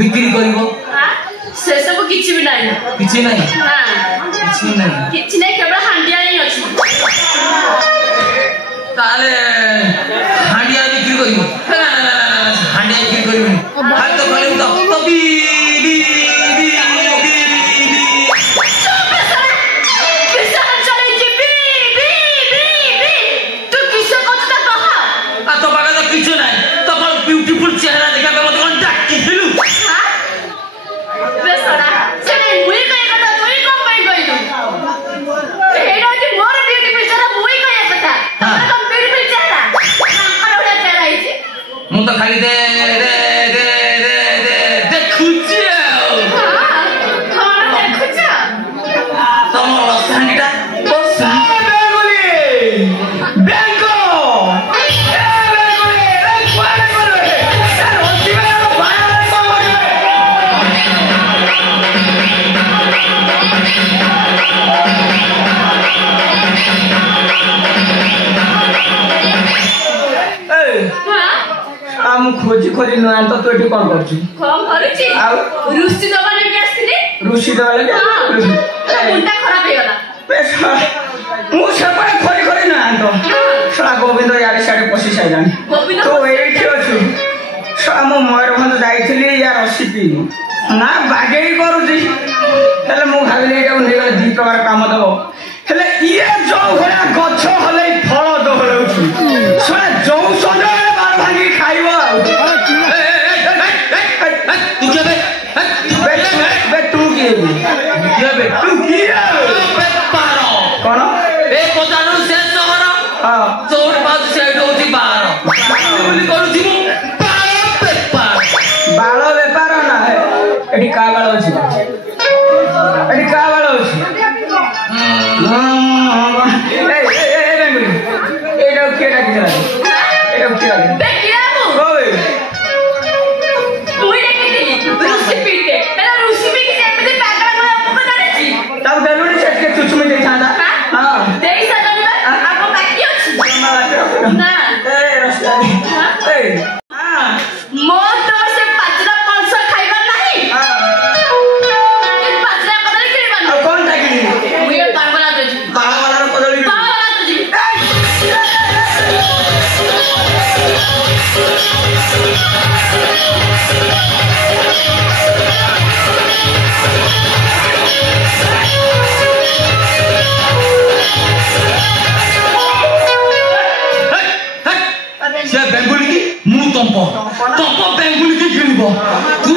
बिक्री करिवो से सब किछि भी नाही किछि नाही हां किछि नाही केवल हांडिया ही अछि ताले हांडिया बिक्री करिवो हांडिया बिक्री करिवो हाल तो करिवो तो बी ब्यूटीफुल चेहरा देखा पे मत कोन डाकी हेलु हां बेसरा सेने मुई कय कथा तुई कोन पई कइलु एडा जे मोर ब्यूटीफुल चेहरा मुई कय कथा तमर कोन ब्यूटीफुल चेहरा हमर ओडा चेहरा आइछि मु तो खाली दे देखुछि हां कोन देखुछ तमर संगीता बस खोजी खोजी न तो तू एठी कोन करछु कोन करूची आ रुसी दबा लेके आस्थिली रुसी दबा लेके मुंडा खराब हे गला मु सपरे खोरी खोरी न तो सला गोविंद यार साडे पसी साइलानी गोविंद तो एठी अछु सला मो मयूरभंज जाइथिली यार रसिपी ना बागेई करूची हेले मु भाबिले एटा नेगले दी प्रकार काम दबो हेले इए जो भया गछ हले फल दोहलउछु सला जो सजे बार भागी खाइबो तू के बे तू के पारो कोन ए कोदानु से सहर हां चोर बाज साइड होती बार बोली करूची मु बाल व्यापार ना है एठी का बाल अछि एठी का बाल अछि ए बेंगुली एडा केडा किला एडा केडा देखिया मु ओए तुई देखिली रुसी पीटे एला रुसी पी के एमते पागल को आपको जानिची तब बेलुनी सेट के चुचुमी दे थांदा हां देई सजनी बा आपको बाकी अछि ना ए रस्ता ए हां मो तो से पाचरा पल्स खाइबा नाही हां पाचरा कदली खाइबा आ कोन टाकी मुए बारबला तुजी बारबला कदली बारबला तुजी से बेंगुली की मु तंप बेंगुली की गिरबो तू